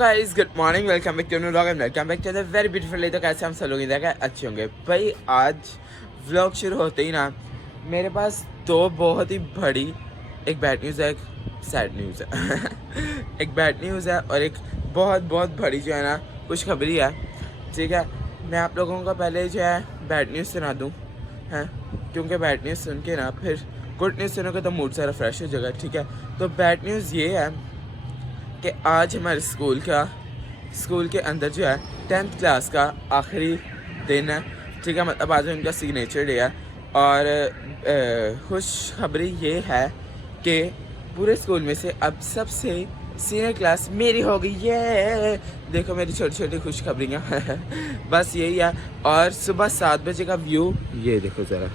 Guys, good morning, welcome back to new vlog and welcome back to the very beautiful day. तो कैसे हम सब लोग इधर का अच्छे होंगे भाई। आज व्लॉग शुरू होते ही ना मेरे पास दो बहुत ही बड़ी, एक बैड न्यूज़ है, एक सैड न्यूज़ है। एक बैड न्यूज़ है और एक बहुत बहुत बड़ी जो है ना खुशखबरी है। ठीक है, मैं आप लोगों को पहले जो है बैड न्यूज़ सुना दूँ हैं, क्योंकि बैड न्यूज़ सुन के ना फिर गुड न्यूज़ सुनोगे तो मूड सारा फ्रेश हो जाएगा। ठीक है, तो बैड न्यूज़ ये है कि आज हमारे स्कूल के अंदर जो है 10th क्लास का आखिरी दिन है। ठीक है, मतलब आज उनका सिग्नेचर डे है। और खुशखबरी ये है कि पूरे स्कूल में से अब सबसे सीनियर क्लास मेरी हो गई। ये देखो मेरी छोटी छोटी खुशखबरियाँ। बस यही है। और सुबह 7 बजे का व्यू ये देखो ज़रा,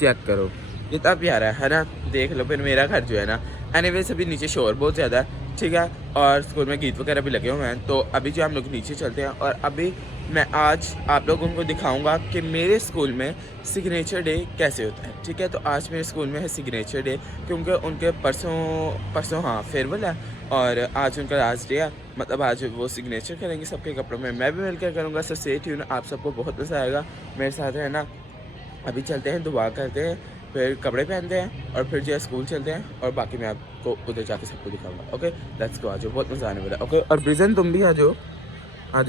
चेक करो, कितना प्यारा है ना। देख लो। फिर मेरा घर जो है ना, एनीवेज अभी नीचे शोर बहुत ज़्यादा है। ठीक है, और स्कूल में गीत वगैरह भी लगे हुए हैं। तो अभी जो हम लोग नीचे चलते हैं और अभी मैं आज आप लोगों को दिखाऊंगा कि मेरे स्कूल में सिग्नेचर डे कैसे होता है। ठीक है, तो आज मेरे स्कूल में है सिग्नेचर डे, क्योंकि उनके परसों हाँ फेयरवेल है और आज उनका लास्ट डे है। मतलब आज वो सिग्नेचर करेंगे सबके कपड़ों में, मैं भी मिलकर करूँगा। सो स्टे ट्यून, आप सबको बहुत मज़ा आएगा मेरे साथ, है ना। अभी चलते हैं, दुआ करते हैं, फिर कपड़े पहनते हैं और फिर जो है स्कूल चलते हैं और बाकी मैं आपको उधर जाके सबको दिखाऊंगा। ओके लेट्स गो, आ जाओ, बहुत मज़ा आने वाला है। ओके, और ब्रिजन तुम भी आ जाओ,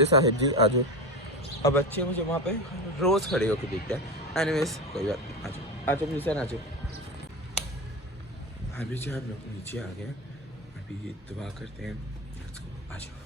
साहिब जी आ जाओ। और बच्चे मुझे वहाँ पे रोज़ खड़े होकर देखते हैं। एनीवेज कोई बात नहीं, आ जाओ ब्रिजन, आ जाओ। अभी जो हम लोग नीचे आ गए, अभी दुआ करते हैं, लेट्स गो, आ जाओ।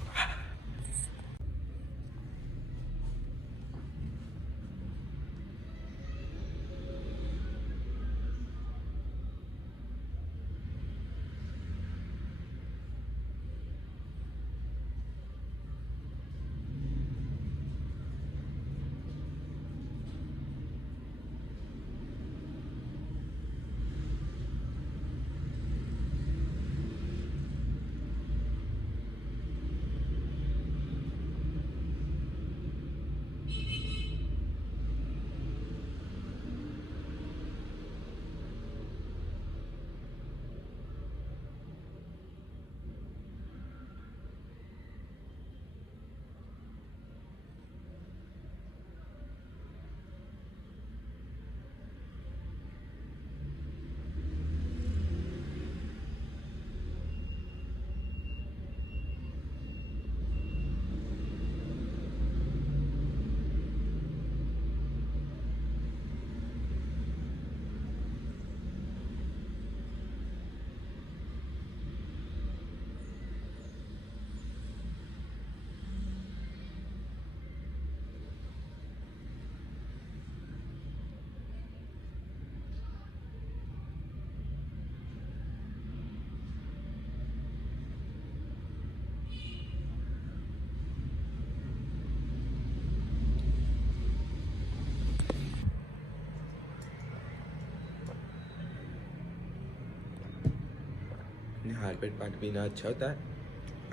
निहार पेट पानी पीना अच्छा होता है।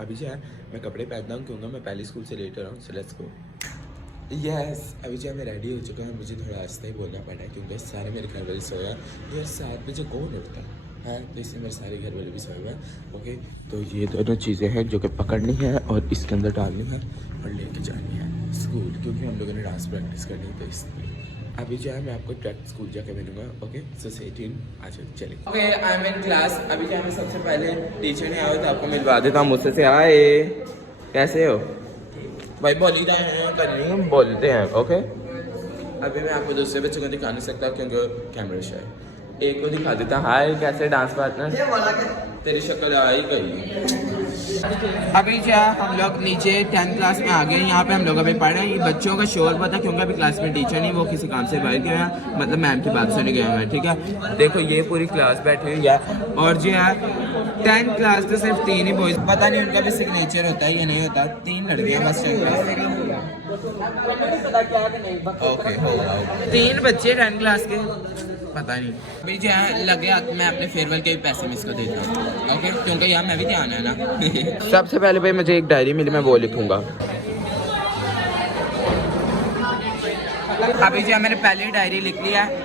अभी जो है मैं कपड़े पहनता हूँ क्योंकि मैं पहले स्कूल से लेट हो रहा हूँ। So let's go. यस, अभी जो है मैं रेडी हो चुका हूँ। मुझे थोड़ा आस्ते ही बोलना पड़ा है क्योंकि सारे मेरे घर वाले सोए हैं। यार 7 बजे कौन उठता है, तो इसलिए मेरे सारे घर वाले भी सोए हुए हैं। ओके, तो ये दोनों चीज़ें हैं जो कि पकड़नी है और इसके अंदर डालनी है और लेके जानी है स्कूल, क्योंकि हम लोगों ने डांस प्रैक्टिस करनी है। तो इसलिए अभी जो है मैं आपको डायरेक्ट स्कूल जाके मिलूंगा। ओके, सो स्टे ट्यून, आ जाओ चलिए। Okay, I am in class. अभी जो है मैं सबसे पहले टीचर ने आया तो आपको मिलवा देता हूँ मुझसे। से आए, कैसे हो भाई? बोली करनी हम बोलते हैं। ओके, अभी मैं आपको दूसरे बच्चों को दिखा नहीं सकता क्योंकि कैमरा शायद। एक को दिखा देता। हाय, कैसे डांस पार्टनर? तेरी शक्ल आई गई। अभी क्या हम लोग नीचे 10th क्लास में आ गए। यहाँ पे हम लोग अभी पढ़ रहे हैं। बच्चों का शोर पता क्योंकि अभी क्लास में टीचर नहीं, वो किसी काम से बाहर गए हैं, मतलब मैम की बात सुनने गए हैं। ठीक है, देखो ये पूरी क्लास बैठी हुई है और जो है 10th क्लास तो सिर्फ 3 ही बॉयज, पता नहीं उनका भी सिग्नेचर होता है या नहीं होता। 3 लड़कियाँ बस 10th क्लास। ओके, हो 3 बच्चे 10th क्लास के, पता नहीं। अभी जो है लगे हाथ में अपने फेयरवेल के पैसे में इसको देता हूँ। ओके, क्योंकि यार मैं भी ध्यान है ना। सबसे पहले भाई मुझे एक डायरी मिली, मैं वो लिखूंगा। अभी जो है मैंने पहले ही डायरी लिख लिया है।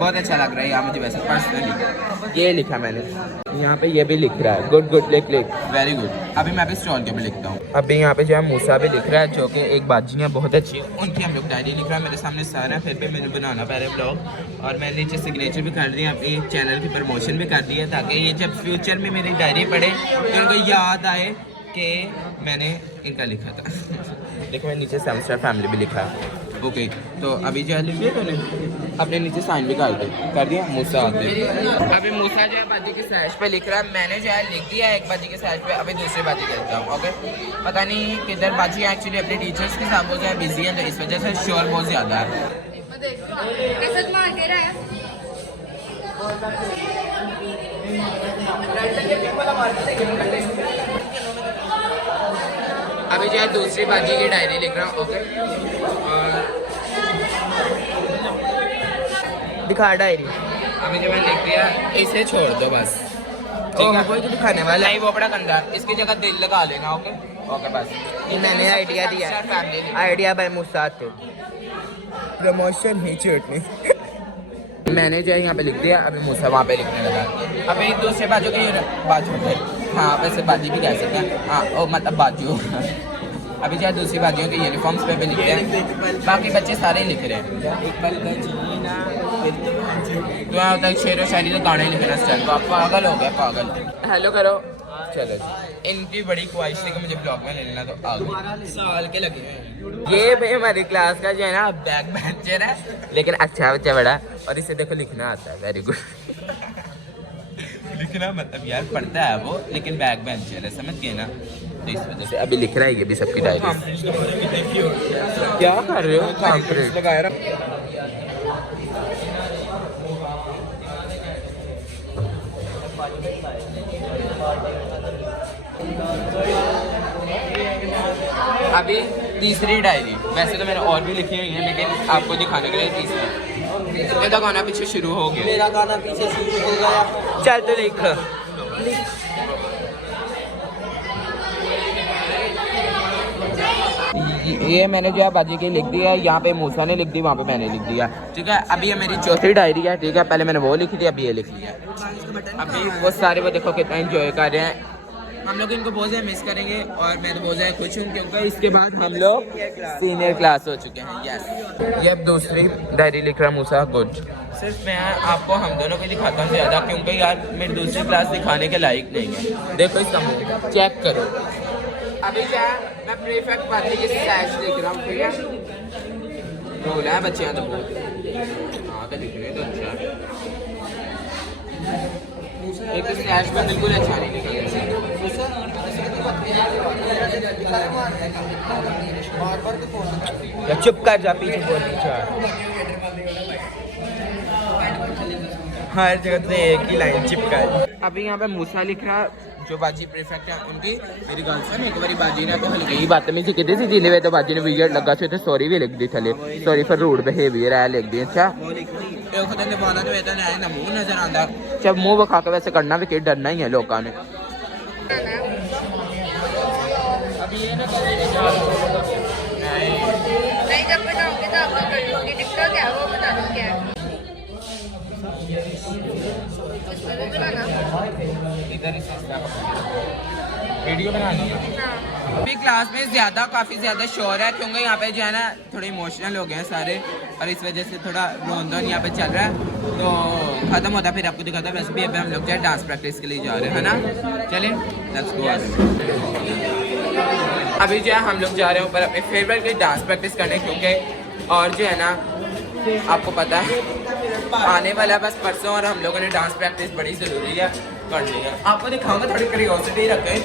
बहुत अच्छा लग रहा है यार मुझे वैसे पर्सनली। ये लिखा मैंने यहाँ पे, ये भी लिख रहा है गुड गुड लिख वेरी गुड। अभी मैं भी स्टॉल के भी लिखता हूँ। अभी यहाँ पे जो है मूसा भी लिख रहा है, जो कि एक बाजी है बहुत अच्छी है, उनकी हम लोग डायरी लिख रहा है। मेरे सामने सारा है, फिर भी मैंने बनाना पहले ब्लॉग, और मैंने नीचे सिग्नेचर भी कर दी है, अपनी चैनल की प्रमोशन भी कर दी है, ताकि ये जब फ्यूचर में मेरी डायरी पढ़े तो उनको याद आए कि मैंने इनका लिखा था। देखो मैं नीचे 7 स्टार फैमिली भी लिखा है। ओके तो अभी जो है लिख दिया तूने, अपने नीचे साइन भी कर दिया मूसा आते। अभी मूसा जो है बाजी की साइज पे लिख रहा है, मैंने जो है लिख दिया एक बाजी की साइज पे, अभी दूसरी बाजी करता हूँ। ओके पता नहीं किधर बाजी एक्चुअली अपने टीचर्स के साथ बहुत ज़्यादा बिजी है, तो इस वजह से शोर बहुत ज़्यादा है। अभी जो है दूसरी बाजी की डायरी लिख रहा हूँ। ओके और दिखा डायरी। अभी जो मैंने लिख दिया, इसे छोड़ दो बस, ठीक है? कोई तो दिखाने वाला नहीं, वो बड़ा गंदा, इसकी जगह दिल लगा लेना। ओके ओके बस ये मैंने आइडिया दिया, आइडिया बाय मुसाद प्रमोशन ही चटनी। मैंने जो है यहाँ पे लिख दिया, अभी मूसा वहाँ पे लिखने लगा। अभी दूसरे बाजू की बाजू है, हाँ वैसे बाजी भी कह सकते हैं, हाँ ओ मतलब बाजू। अभी जो है दूसरी बाजियों के यूनिफॉर्म्स पे भी लिखते हैं, बाकी बच्चे सारे लिख रहे हैं। तो यहाँ होता है शेर व शायरी तो गाने लिखना स्टार्ट, तो आप पागल हो गया पागल। हेलो करो चलो जी। इनकी बड़ी ख्वाहिश थी कि मुझे ब्लॉग में ले लेना, तो आ गई, साल के लगे हुए। ये भाई हमारी क्लास का जो है ना बैक बेंचर है, लेकिन अच्छा बच्चा बड़ा, और इसे देखो लिखना आता है, वेरी गुड। लिखना मतलब यार पढ़ता है वो, लेकिन बैक बेंचर है, समझ गए ना? तो इस वजह से अभी लिख रहा है ये भी सबकी डायरी। क्या कर रहे हो? लगाया रहा। अभी तीसरी डायरी, वैसे तो मैंने और भी लिखी हुई है, लेकिन आपको दिखाने के लिए तीसरी। मेरा गाना पीछे शुरू हो गया, मेरा गाना पीछे शुरू हो गया, चल तो लिख। ये मैंने जो है बाजी की लिख दिया, यहाँ पे मूसा ने लिख दी, वहाँ पे मैंने लिख दिया, ठीक है? अभी ये मेरी चौथी डायरी है, ठीक है? पहले मैंने वो लिखी थी, अभी ये लिख लिया। अभी वो सारे वो देखो कितना एंजॉय कर रहे हैं, हम लोग इनको बहुत ज़्यादा मिस करेंगे, और मैं तो बहुत ज़्यादा खुश हूँ क्योंकि इसके बाद हम लोग सीनियर क्लास हो चुके हैं। यस ये अब दूसरी डायरी लिख रहा मूसा, गुड। सिर्फ मैं आपको हम दोनों को दिखाता हूँ ज़्यादा, क्योंकि यार मेरी दूसरी क्लास दिखाने के लायक नहीं है। देखो इसका मुँह चेक करो। अभी क्या मैं प्रीफेक्ट बाजी की साइज लिख रहा हूँ, ठीक है? बोला है बच्चे तो बहुत, हाँ तो लिख रहे तो अच्छा। एक स्लैश पर बिल्कुल अच्छा नहीं लिखा। चुप कर जा, पीछे बोल पीछे। हर जगह तो एक ही लाइन चिपका है। अभी यहाँ पे मूसा लिख रहा, जो बाजी प्रीफेक्ट है उनकी, मेरी गर्लफ्रेंड एक बारी बाजी ने तो हल्की बातमीजी की थी जिले में, तो बाजी ने वीडियो लगा से तो सॉरी भी लिख दी थले, सॉरी फॉर रूड बिहेवियर है लिख दी। अच्छा मुँह नजर आता, जब मुँह बखा के वैसे करना भी कहीं डरना ही है लोगों ने। वीडियो बनाना अभी क्लास में काफ़ी ज़्यादा शोर है, क्योंकि यहाँ पे जो है ना थोड़े इमोशनल हो गए हैं सारे, और इस वजह से थोड़ा रोन यहाँ पे चल रहा है, तो ख़त्म होता फिर आपको दिखाता। वैसे भी अभी हम लोग जो है डांस प्रैक्टिस के लिए जा रहे हैं, है ना? चलें लेट्स गो। अभी जो है हम लोग जा रहे हैं ऊपर अपने फेवरेट की डांस प्रैक्टिस करने, क्योंकि और जो है ना आपको पता है आने वाला बस परसों, और हम लोगों ने डांस प्रैक्टिस बड़ी ज़रूरी है करनी है। आपको दिखाऊंगा, थोड़ी क्यूरियोसिटी रखें,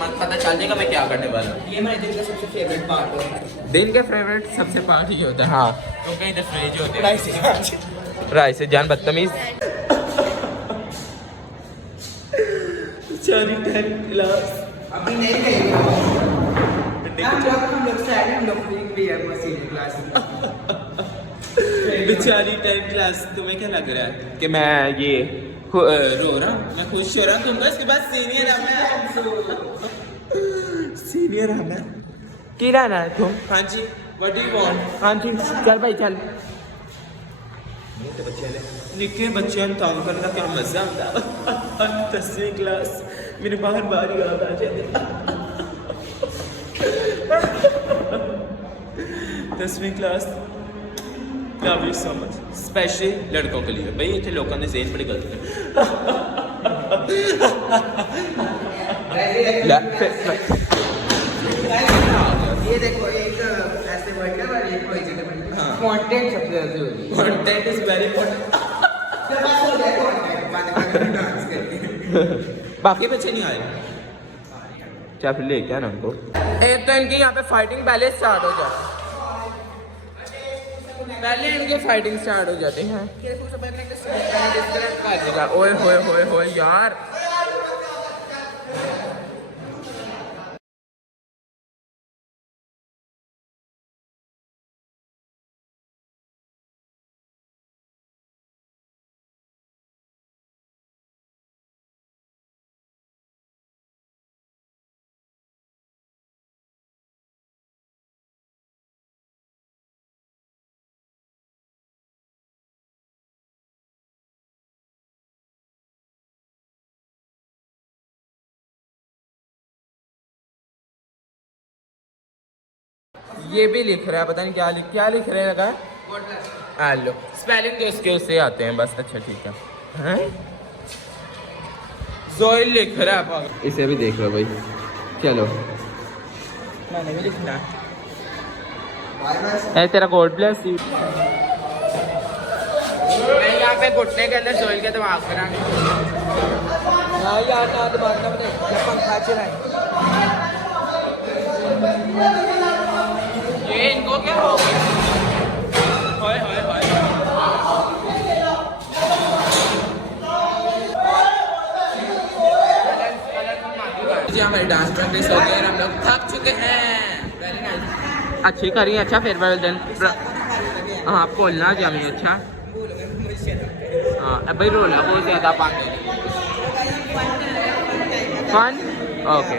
पता चल जाएगा मैं क्या करने वाला हूँ। ये मेरे दिन का सबसे फेवरेट पार्ट है। दिन का फेवरेट सबसे पार्ट ही होता है, हाँ, क्योंकि इधर फ्रिज होते हैं। राइस से जान बदतमीज। बेचारी 10 क्लास। तुम्हें क्या लग रहा है कि मैं ये रो रहा हूँ? मैं खुश हो रहा हूँ तुमको, इसके बाद सीनियर हमें की रहना है तुम। हाँ जी, व्हाट डू यू वांट? हाँ जी चल भाई चल। छोटे बच्चे निक्के बच्चों को तंग करने का क्या मजा आता है 10वीं क्लास मेरे बार बार याद आ जाती 10वीं class love you so much specially लड़कों के लिए भाई इतने लोगों ने जेन बड़ी गलत ये देखो एक ऐसे वर्ड है और एक कंटेंट सबसे जल्दी होती है कंटेंट इज वेरी इंपॉर्टेंट बस हो जाए कंटेंट बाद में डांस करते हैं बाकी बच्चे नहीं आए क्या फिर ले क्या ना उनको एक तो इनकी यहाँ पे फाइटिंग पहले स्टार्ट हो जाती पहले इनके फाइटिंग स्टार्ट हो जाती हैं ओए होए होए होए यार ये भी लिख रहा है पता नहीं क्या लिख रहे लगा हेलो स्पेलिंग जो इसके उससे आते हैं बस अच्छा ठीक है जोइल लिख रहा है इसे भी देख लो भाई चलो मैंने भी लिखना है तेरा गोल्ड प्लस मैं यहाँ पे घुटने के अंदर जोइल के दिमाग पर यार ना दिमाग ना बने पंखा चलाए ये इनको क्या हो गया होए होए होए जी हमारी डांस प्रैक्टिस हो गई हम लोग थक चुके हैं वेरी नाइस अच्छी करी अच्छा फेयरवेल दिन हाँ बोलना जामी अच्छा हाँ भाई रोला बहुत ज़्यादा पाते फन ओके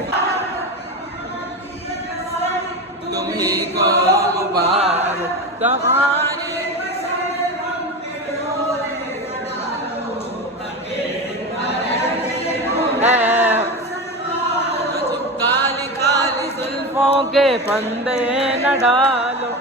तुम्ही को मुबारक तुम्हारी काली काली जुल्फों के फंदे न डालो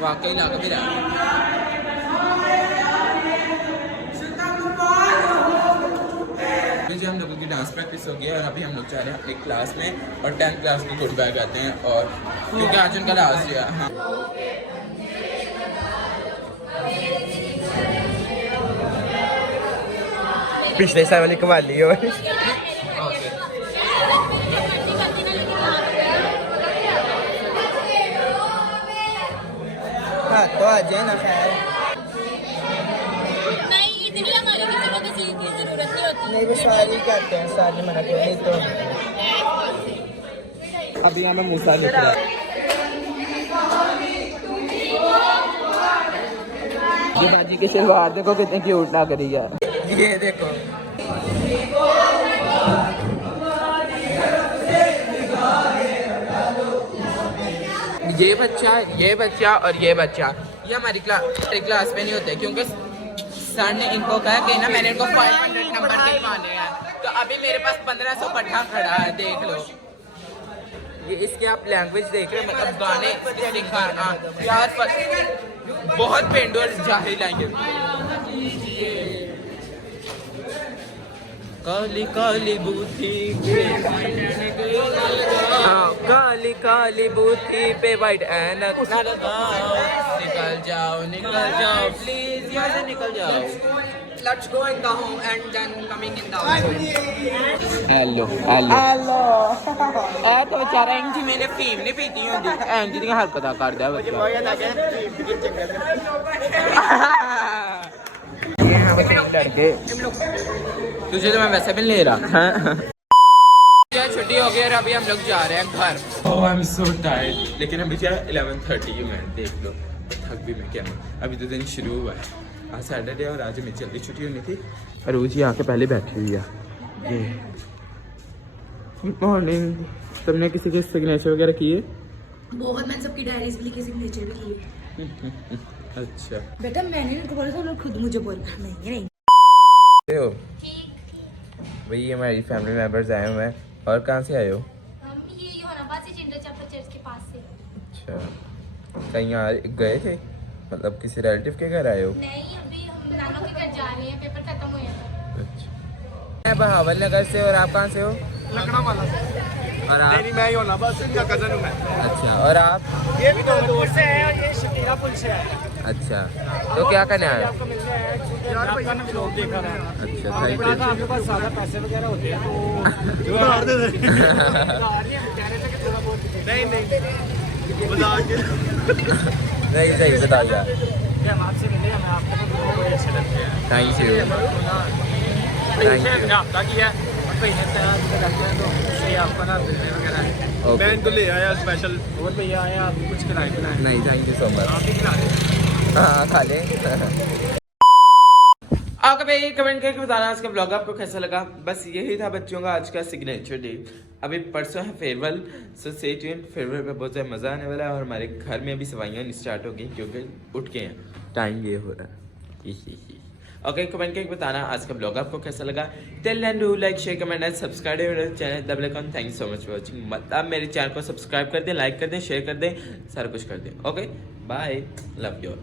वाकई लग भी रहा जी हम लोगों की डांस प्रैक्टिस हो गई और अभी हम लोग जा रहे हैं अपनी क्लास में और 10th क्लास को गुड बाय कहते हैं और क्योंकि आज उनका लास्ट है हाँ पिछले साल वाली कवाली हो हाँ तो आ जाए ना खैर नहीं वो सारी करते हैं सारी मना कर नहीं तो अभी यहाँ पे मूसा लिख रहा है जी बाजी की सलवार देखो कितनी क्यूट लग रही है ये देखो ये बच्चा और ये बच्चा ये हमारी क्लास में नहीं होते क्योंकि सर ने इनको कहा कि ना मैंने इनको 500 नंबर दिलवाने हैं तो अभी मेरे पास 1500 पट्टा खड़ा है देख लो ये इसके आप लैंग्वेज देख रहे हैं मतलब गाने सिखाना यार बहुत पेंडू और जाहिल आएंगे काली काली बूथी काली काली बूथी पे वाइट ऐनक ना लगाओ निकल जाओ प्लीज यहाँ से निकल जाओ Let's go in the home and then coming in the house. Hello आ तो बेचारा इंजी मैंने फीम नहीं पीती होंदी इंजी दी हरकतां करदा बच्चा ये हां बच्चे डर गए तुझे तो मैं वैसे भी ले रहा छुट्टी हो गई और अभी हम लोग जा रहे हैं घर ओह आई एम सो टायर्ड लेकिन अभी क्या 11:30 मैं देख लो थक भी मैं क्या अभी तो दिन शुरू हुआ है आज सैटरडे और आज मेरी जल्दी छुट्टी होनी थी और वो जी आके पहले बैठी हुई है ये गुड मॉर्निंग। तुमने किसी के सिग्नेचर वगैरह किए? बहुत, मैंने सबकी डायरीज भी लिखी, सिग्नेचर भी किए। अच्छा बेटा मैंने उनको बोला था, उन्होंने खुद मुझे बोला नहीं। हो भाई, ये हमारी फैमिली मेंबर्स आए हुए हैं। और कहाँ से आए हो? हम ये योहानाबाद से जिंदल चैपल चर्च के पास से। अच्छा, कहीं गए थे, मतलब किसी रिलेटिव के घर आए हो? नहीं, अभी हम नानों के घर जा रहे हैं, पेपर खत्म हुए हैं। अच्छा, मैं बहावल नगर से। और आप कहाँ से हो? लकड़ा वाला से। और आप? नहीं, मैं योहानाबाद से, इनका कजन हूँ मैं। अच्छा, और आप? ये भी दूर से है और ये शकीरा पुल से है। अच्छा, तो क्या करने आए हो? आपको मिलने आया है, यार भाई आपने व्लॉग देखा था। अच्छा, आपने थैंक कहा था यू। आपके पास ज्यादा पैसे वगैरह होते हैं तो उधार दे दे। उधार नहीं, हम कह रहे थे कि थोड़ा बहुत नहीं उधार के नहीं, सही बताइए। कि हम आपसे मिले, हमें आपके तो बड़े अच्छे लगते हैं। Thank you. Thank you. हफ्ता किया और महीने तक लगते हैं तो इसलिए आपको ना मिलने वगैरह है। Okay. मैं इनको ले आया स्पेशल। और भैया आया, आप कुछ खिलाए पिलाए? नहीं, थैंक यू सो मच। आप ही खिला दें। हाँ, खा ले। आपका भाई कमेंट करके बताना आज का ब्लॉग आपको कैसा लगा। बस यही था बच्चों का आज का सिग्नेचर डे। अभी परसों है farewell, so stay tuned. Farewell पे बहुत ज़्यादा मज़ा आने वाला है और हमारे घर में अभी सफाइयाँ नहीं स्टार्ट हो गई क्योंकि उठ के हैं, टाइम ये हो रहा है। ओके, कमेंट करके बताना आज का ब्लॉग आपको कैसा लगा। Till then do like, share, comment and subscribe मेरे channel the black on. Thank you so much for watching. मतलब मेरे चैनल को सब्सक्राइब कर दें, लाइक कर दें, शेयर कर दें, सारा कुछ कर दें। Okay, bye, love you all.